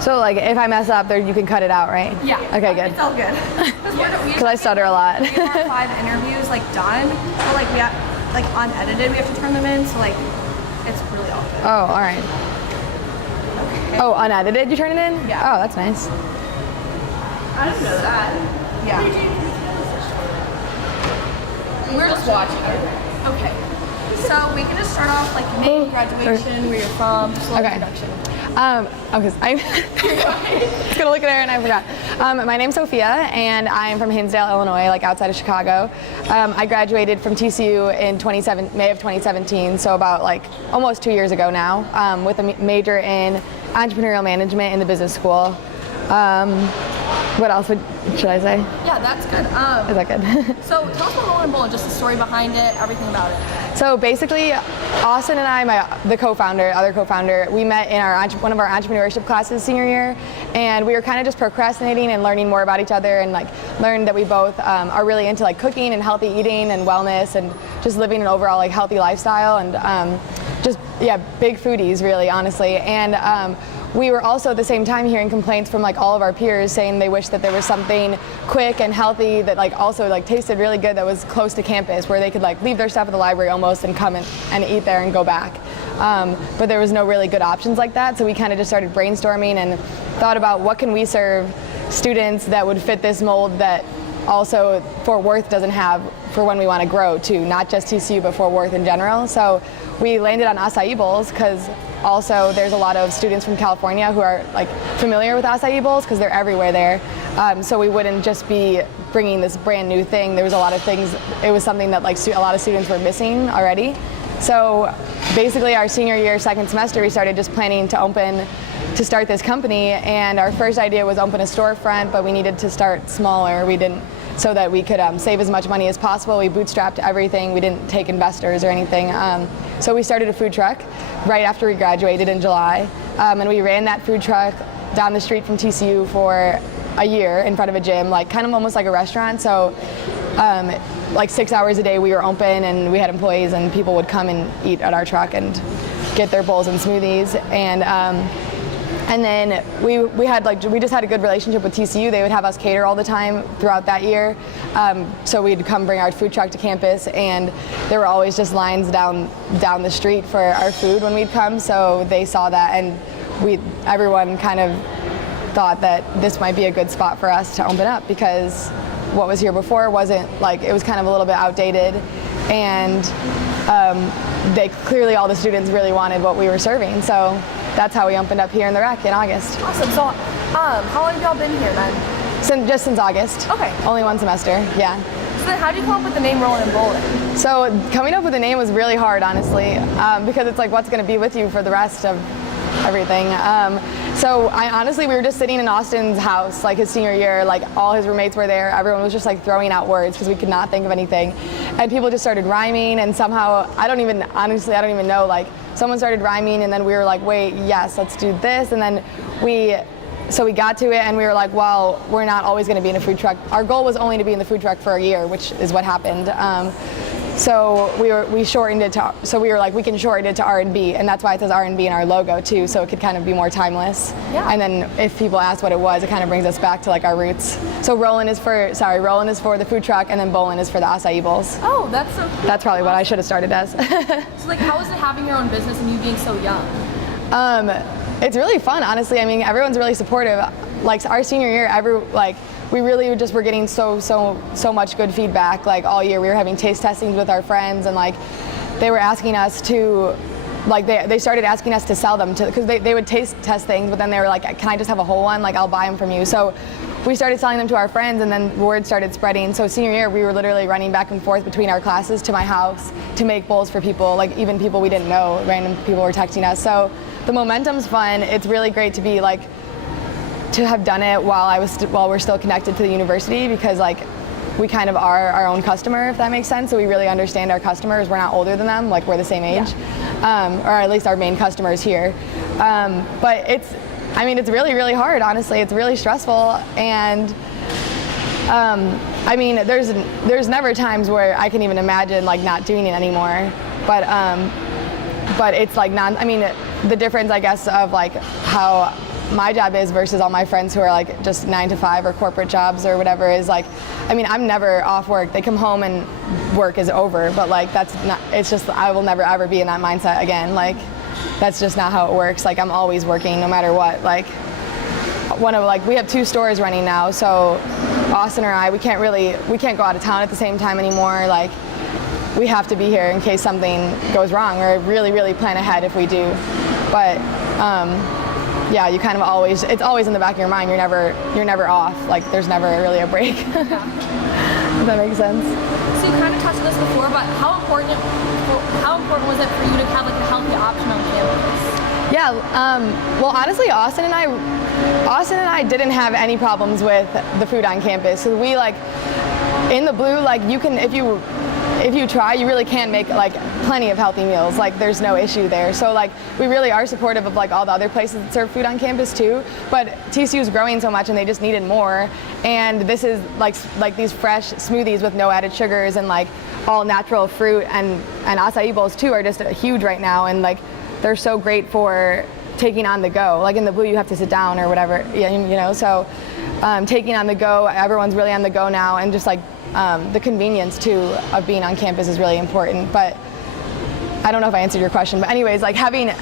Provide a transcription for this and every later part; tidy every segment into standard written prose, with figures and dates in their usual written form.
So like if I mess up there, you can cut it out, right? Yeah. Okay, good. It's all good. Because I stutter a lot. We have our 5 interviews like done, but like we have like unedited. We have to turn them in, so like it's really all good. Oh, all right. Okay. Oh, unedited, you turn it in? Yeah. Oh, that's nice. I didn't know that. Yeah. We're just watching. Okay. So we can just start off like name, graduation, where you're from, just a little introduction. Because I was gonna look at her and I forgot. My name's Sophia and I'm from Hinsdale, Illinois, like outside of Chicago. I graduated from TCU in May of 2017, so about like almost 2 years ago now, with a major in entrepreneurial management in the business school. What else should I say? Yeah, that's good. Is that good? So tell us about RnB and just the story behind it, everything about it. So basically, Austin and I, other co-founder, we met in one of our entrepreneurship classes senior year, and we were kind of just procrastinating and learning more about each other, and like learned that we both are really into like cooking and healthy eating and wellness and just living an overall like healthy lifestyle, and just big foodies really, honestly. And we were also at the same time hearing complaints from like all of our peers saying they wish that there was something quick and healthy that like also like tasted really good that was close to campus, where they could like leave their stuff at the library almost and come and eat there and go back. But there was no really good options like that, so we kind of just started brainstorming and thought about what can we serve students that would fit this mold that also Fort Worth doesn't have for when we want to grow too, not just TCU but Fort Worth in general. So we landed on acai bowls because also there's a lot of students from California who are like familiar with acai bowls because they're everywhere there. So we wouldn't just be bringing this brand new thing. There was a lot of things, it was something that like a lot of students were missing already. So basically our senior year, second semester, we started just planning to start this company, and our first idea was open a storefront, but we needed to start smaller. So that we could save as much money as possible. We bootstrapped everything. We didn't take investors or anything. So we started a food truck right after we graduated in July, and we ran that food truck down the street from TCU for a year in front of a gym, like kind of almost like a restaurant. So like 6 hours a day we were open, and we had employees, and people would come and eat at our truck and get their bowls and smoothies. And then we just had a good relationship with TCU. They would have us cater all the time throughout that year. So we'd come bring our food truck to campus, and there were always just lines down the street for our food when we'd come. So they saw that, and everyone kind of thought that this might be a good spot for us to open up, because what was here before wasn't like, it was kind of a little bit outdated, and clearly all the students really wanted what we were serving. So that's how we opened up here in the Rec in August. Awesome. So how long have y'all been here then? Just since August. Okay. Only one semester, yeah. So then how did you come up with the name Rollin' and Bowling? So coming up with a name was really hard, honestly, because it's like, what's going to be with you for the rest of everything. So we were just sitting in Austin's house, like his senior year, like all his roommates were there. Everyone was just like throwing out words because we could not think of anything. And people just started rhyming, and somehow, I don't even know, like someone started rhyming, and then we were like, wait, yes, let's do this. And then we got to it, and we were like, well, we're not always going to be in a food truck. Our goal was only to be in the food truck for a year, which is what happened. So we shortened it to, so we were like, we can shorten it to RnB, and that's why it says RnB in our logo too, so it could kind of be more timeless. Yeah. And then if people ask what it was, it kind of brings us back to like our roots. So Rollin' is for the food truck, and then Bowlin' is for the acai bowls. Oh, that's so cool. That's probably what I should have started as. So like, how is it having your own business and you being so young? It's really fun, honestly. I mean, everyone's really supportive. Like our senior year, we really just were getting so much good feedback, like all year. We were having taste testings with our friends, and like they were asking us to, like they started asking us to sell them to, because they would taste test things, but then they were like, can I just have a whole one? Like, I'll buy them from you. So we started selling them to our friends, and then word started spreading. So senior year, we were literally running back and forth between our classes to my house to make bowls for people, like even people we didn't know, random people were texting us. So the momentum's fun. It's really great to be like, to have done it while we're still connected to the university, because like we kind of are our own customer, if that makes sense. So we really understand our customers. We're not older than them, like we're the same age, or at least our main customers here. But it's really, really hard, honestly. It's really stressful, and there's never times where I can even imagine like not doing it anymore. But but it's like not, I mean, the difference, I guess, of like how my job is versus all my friends who are like just 9 to 5 or corporate jobs or whatever is like, I mean, I'm never off work. They come home and work is over, but like that's not, it's just, I will never ever be in that mindset again. Like, that's just not how it works. Like, I'm always working no matter what. Like, we have 2 stores running now, so Austin or I, we can't go out of town at the same time anymore. Like, we have to be here in case something goes wrong, or really plan ahead if we do. But yeah, you kind of always, it's always in the back of your mind. You're never off. Like, there's never really a break. If that makes sense. So you kind of touched on this before, but how important was it for you to have like a healthy option on campus? Yeah, well, honestly, Austin and I didn't have any problems with the food on campus. So we, like, in the Blue, like, you can, if you try, you really can make like plenty of healthy meals. Like, there's no issue there. So like, we really are supportive of like all the other places that serve food on campus too. But TCU is growing so much and they just needed more. And this is like these fresh smoothies with no added sugars and like all natural fruit, and acai bowls too are just huge right now. And like, they're so great for taking on the go. Like in the Blue, you have to sit down or whatever, you know. So taking on the go, everyone's really on the go now, and just like the convenience too of being on campus is really important. But I don't know if I answered your question, but anyways, like having a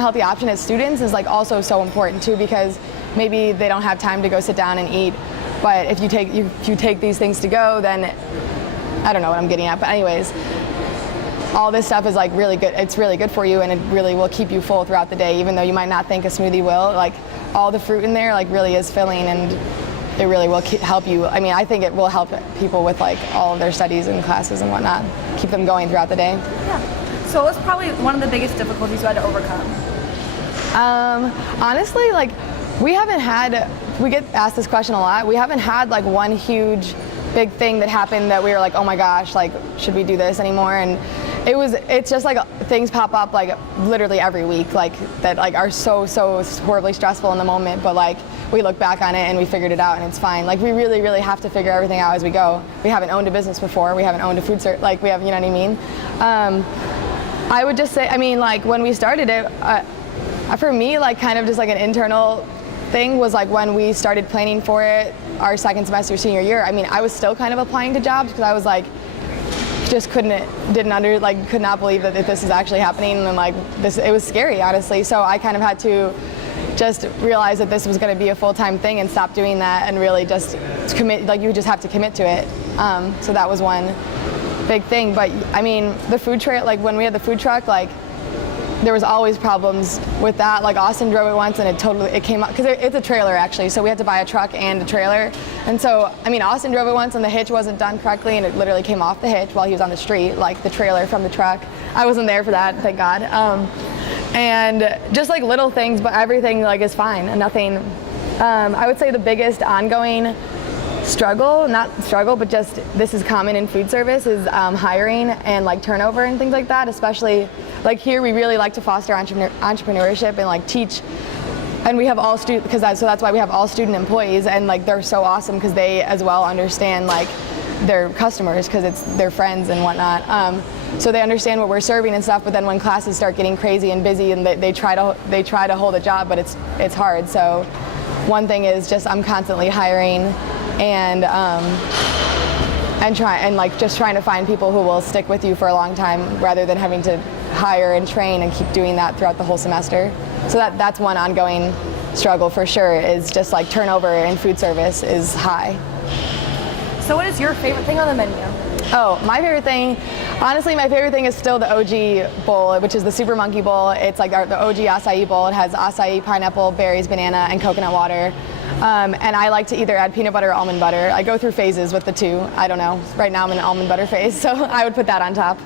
healthy option as students is like also so important too, because maybe they don't have time to go sit down and eat. But if you take these things to go, then I don't know what I'm getting at. But anyways, all this stuff is like really good. It's really good for you, and it really will keep you full throughout the day, even though you might not think a smoothie will. Like, all the fruit in there like really is filling, and it really will help you. I mean, I think it will help people with like all of their studies and classes and whatnot, keep them going throughout the day. Yeah. So what's probably one of the biggest difficulties you had to overcome? Honestly, like, we get asked this question a lot. We haven't had like one huge big thing that happened that we were like, oh my gosh, like, should we do this anymore? And it's just like things pop up like literally every week, like that like are so horribly stressful in the moment, but like we look back on it and we figured it out and it's fine. Like, we really have to figure everything out as we go. We haven't owned a business before. We haven't owned a food service, like we have, you know what I mean? I would just say, I mean, like when we started it, for me, like kind of just like an internal thing was like when we started planning for it our second semester senior year. I mean, I was still kind of applying to jobs because I was like, just could not believe that this is actually happening, and like it was scary, honestly. So I kind of had to just realize that this was going to be a full-time thing and stop doing that and really just commit. Like, you just have to commit to it. So that was one big thing. But I mean, the food truck, like when we had the food truck, like there was always problems with that. Like, Austin drove it once and it came up, because it's a trailer actually, so we had to buy a truck and a trailer. And so, I mean, Austin drove it once and the hitch wasn't done correctly, and it literally came off the hitch while he was on the street, like the trailer from the truck. I wasn't there for that, thank God. And just like little things, but everything like is fine and nothing. I would say the biggest ongoing struggle, not struggle, but just this is common in food service, is hiring and like turnover and things like that. Especially like here, we really like to foster entrepreneurship and like teach, and we have all student, so that's why we have all student employees, and like they're so awesome because they as well understand like their customers, because it's their friends and whatnot. So they understand what we're serving and stuff. But then when classes start getting crazy and busy, and they try to hold a job, but it's hard. So one thing is just I'm constantly hiring and just trying to find people who will stick with you for a long time, rather than having to hire and train and keep doing that throughout the whole semester. So that's one ongoing struggle for sure, is just like turnover in food service is high. So what is your favorite thing on the menu? Oh, my favorite thing, honestly, my favorite thing is still the OG bowl, which is the Super Monkey Bowl. It's like the OG acai bowl. It has acai, pineapple, berries, banana, and coconut water. And I like to either add peanut butter or almond butter. I go through phases with the two. I don't know. Right now I'm in an almond butter phase, so I would put that on top.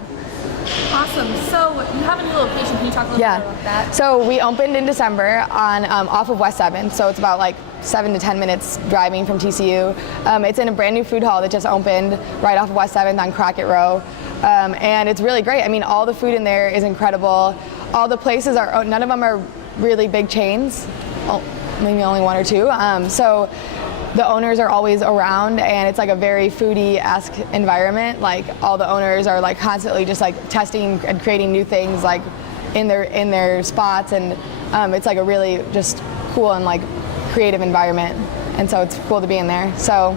Awesome. So you have a new location. Can you talk a little bit about that? So we opened in December on off of West 7th. So it's about like 7 to 10 minutes driving from TCU. It's in a brand new food hall that just opened right off of West 7th on Crockett Row. And it's really great. I mean, all the food in there is incredible. All the places are, none of them are really big chains. Maybe only one or two. So the owners are always around, and it's like a very foodie-esque environment. Like, all the owners are like constantly just like testing and creating new things. Like, in their spots, and it's like a really just cool and like creative environment, and so it's cool to be in there. So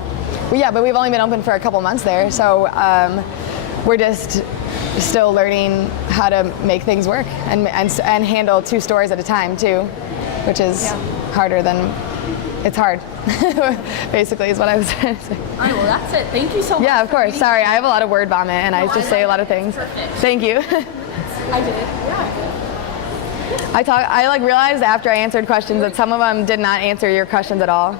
but we've only been open for a couple months there, so we're just still learning how to make things work and handle 2 stores at a time too, which is harder than it's hard. Basically, is what I was trying to say. All right, well that's it. Thank you so much. Yeah, of course. Sorry, I have a lot of word vomit and I just say a lot of things. Perfect. Thank you. I did. Yeah. I like realized after I answered questions that some of them did not answer your questions at all.